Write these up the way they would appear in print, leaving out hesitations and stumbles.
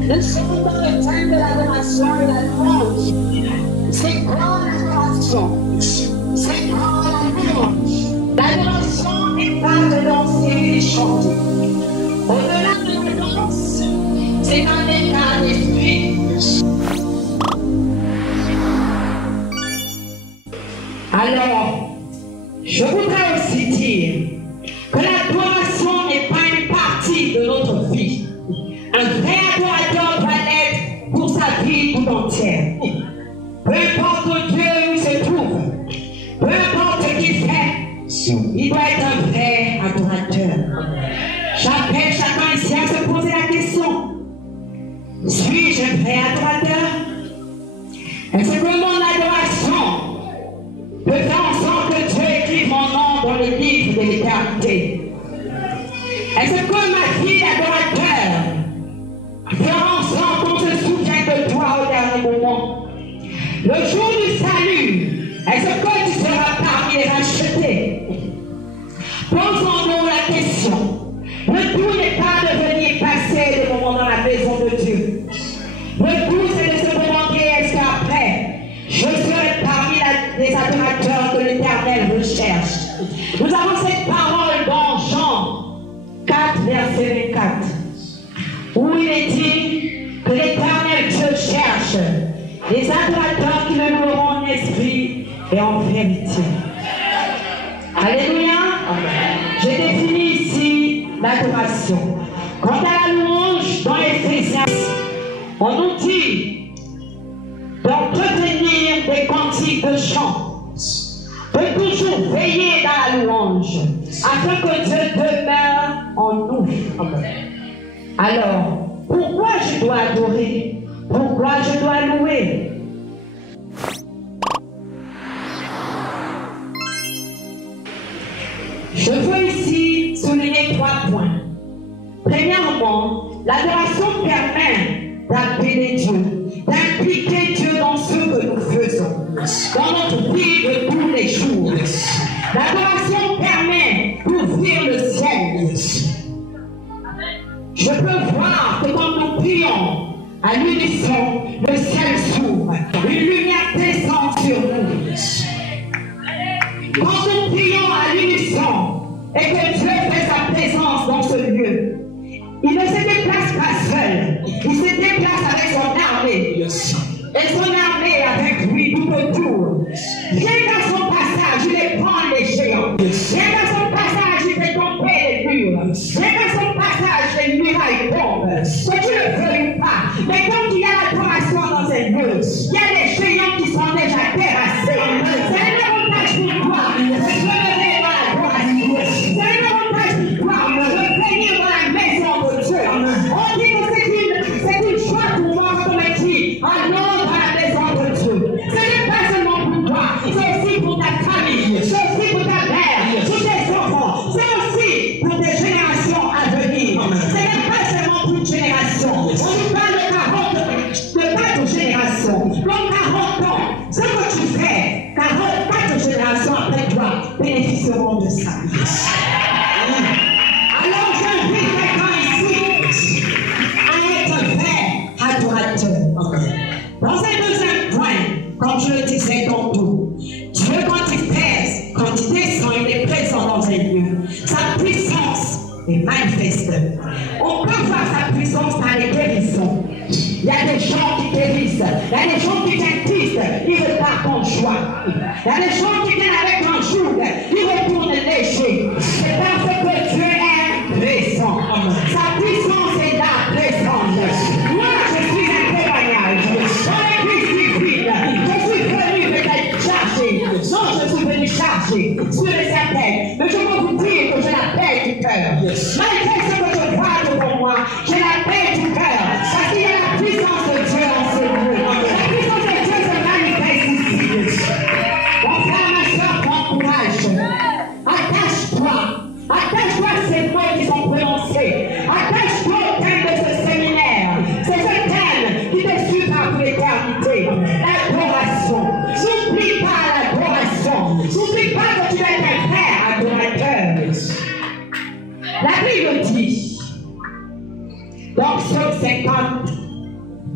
Nous sommes dans le temps de l'adoration et la louange. C'est quoi l'adoration? C'est quoi la louange? L'adoration n'est pas de danser et chanter. Au-delà de la danse, c'est un état d'esprit. Alors, je voudrais aussi dire que l'adoration n'est pas une partie de notre vie. Un vrai adorateur doit l'être pour sa vie tout entière. Peu importe Dieu où il se trouve, peu importe ce qu'il fait, il doit être un vrai adorateur. J'appelle chacun ici à se poser la question: suis-je un vrai adorateur? Est-ce que mon adoration peut faire en sorte que Dieu écrive mon nom dans le livre de l'éternité? Est-ce que ma vie d'adorateur fera en sorte qu'on se souvienne de toi au dernier moment? Le jour du salut, est-ce que tu seras parmi les rachetés? Posons-nous la question. Le tout n'est pas de venir passer des moments dans la maison de Dieu. Le tout, c'est de se demander: est-ce qu'après, je serai parmi les adorateurs que l'Éternel recherche? Nous avons cette parole dans Jean 4, verset 24, où il est dit que l'Éternel Dieu cherche les adorateurs qui le loueront en esprit et en vérité. Alléluia. J'ai défini ici l'adoration. Quant à la louange, dans Éphésiens, on nous dit d'entretenir des cantiques de chant, de toujours veiller dans la louange, afin que Dieu demeure en nous. Alors, pourquoi je dois adorer? Pourquoi je dois louer? Je veux ici souligner 3 points. Premièrement, l'adoration permet d'appeler Dieu, d'impliquer Dieu dans ce que nous faisons, dans notre vie de tous les jours. L'adoration permet d'ouvrir le ciel. Je peux voir que quand nous prions à l'unisson, le ciel s'ouvre, une lumière descend sur nous. Quand nous prions à l'unisson et que Dieu fait sa présence dans ce lieu, il ne se déplace pas seul, il se déplace avec son armée. Et son armée avec lui tout autour. Rien qu'à son passage, il ébranle les géants. Rien qu'à son passage, il fait tomber les murs. Rien qu'à son passage, les murailles tombent. Que tu le veuilles ou pas. Mais quand il y a l'adoration dans un lieu, il y a des géants qui sont déjà terrassés. C'est un avantage pour toi de se lever dans l'adoration. C'est un avantage pour toi de venir dans la maison de Dieu. On dit que c'est une joie pour moi quand on me dit: allons dans la maison de Dieu. Ce n'est pas seulement pour toi, c'est aussi pour ta famille, c'est aussi pour ta mère, pour tes enfants, c'est aussi pour tes générations à venir. Ce n'est pas seulement pour une génération. On nous parle de 4 générations. Dans 40 ans, ce que tu fais, 4 générations après toi bénéficieront de ça. Alors j'invite quelqu'un ici à être vrai adorateur. Dans un deuxième point, comme je le disais tantôt, Dieu quand il pèse, quand il descend, il est présent dans un lieu. Sa puissance est manifeste. On peut voir sa puissance par les guérisons. Il y a des gens qui guérissent, il y a des gens qui baptisent, ils repartent en joie. Il y a des gens qui viennent avec un joug, ils retournent léger. C'est parce que Dieu est présent. Sa puissance est là, présente. Moi, je suis un témoignage. Dans l'église divine, je suis venu peut-être chargé. Non, je suis venu chargé sur les appels. Mais je peux vous dire que j'ai la paix du cœur. Malgré ce que je vois devant moi, j'ai la paix du cœur. Parce qu'il y a la puissance de Dieu en ce lieu. La puissance de Dieu se manifeste ici. Mon frère, ma soeur, prends courage. Attache-toi. Attache-toi à ces mots qui sont prononcés. Attache-toi au thème de ce séminaire. C'est ce thème qui te suit par toute l'éternité. L'adoration. N'oublie pas l'adoration. N'oublie pas que tu es un frère adorateur. La Bible dit, dans Psaume 50,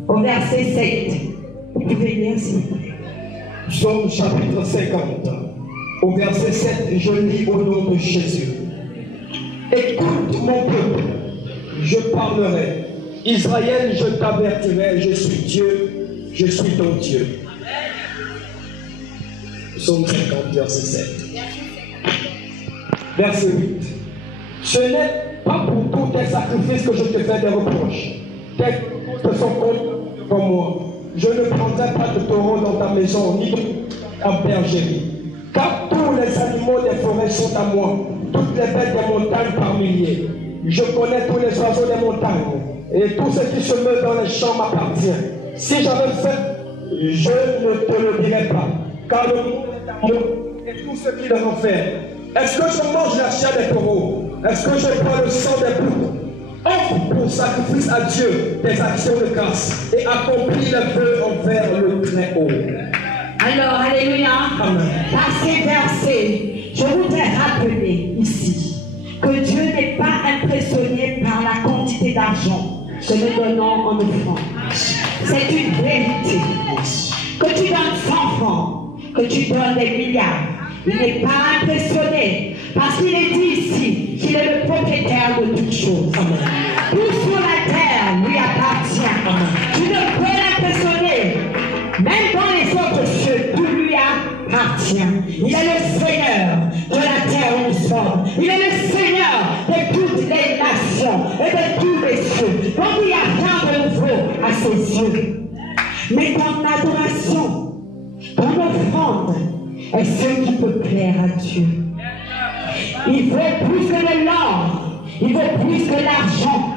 au verset 7. Vous pouvez lire s'il vous plaît. Psaume chapitre 50, au verset 7, je lis au nom de Jésus. Écoute mon peuple, je parlerai. Israël, je t'avertirai, je suis Dieu, je suis ton Dieu. Psaume 50, verset 7. Verset 8. Ce n'est pas pour tous tes sacrifices que je te fais des reproches. Tes causes sont contre moi. Je ne prendrai pas de taureau dans ta maison, ni en bergerie. Car tous les animaux des forêts sont à moi, toutes les bêtes des montagnes par milliers. Je connais tous les oiseaux des montagnes, et tout ce qui se meut dans les champs m'appartient. Si j'avais fait, je ne te le dirais pas, car le monde est à moi, et tout ce qui le renferme. Est-ce que je mange la chair des taureaux? Est-ce que je bois le sang des boucs? Offre pour sacrifice à Dieu des actions de grâce et accomplis les vœux envers le Très-Haut. Alors, alléluia. Amen. Par ces versets, je voudrais rappeler ici que Dieu n'est pas impressionné par la quantité d'argent que nous donnons en offrande. C'est une vérité. Que tu donnes 100 francs, que tu donnes des milliards, il n'est pas impressionné parce qu'il est dit ici qu'il est le propriétaire de toutes choses. Tout sur la terre lui appartient. Tu ne peux l'impressionner. Même dans les autres cieux, tout lui appartient. Il est le Seigneur de la terre où nous sommes. Il est le Seigneur de toutes les nations et de tous les cieux. Donc il n'y a rien de nouveau à ses yeux. Mais ton adoration, ton offrande est ce qui peut plaire à Dieu. Il veut plus que de l'or, il veut plus que l'argent,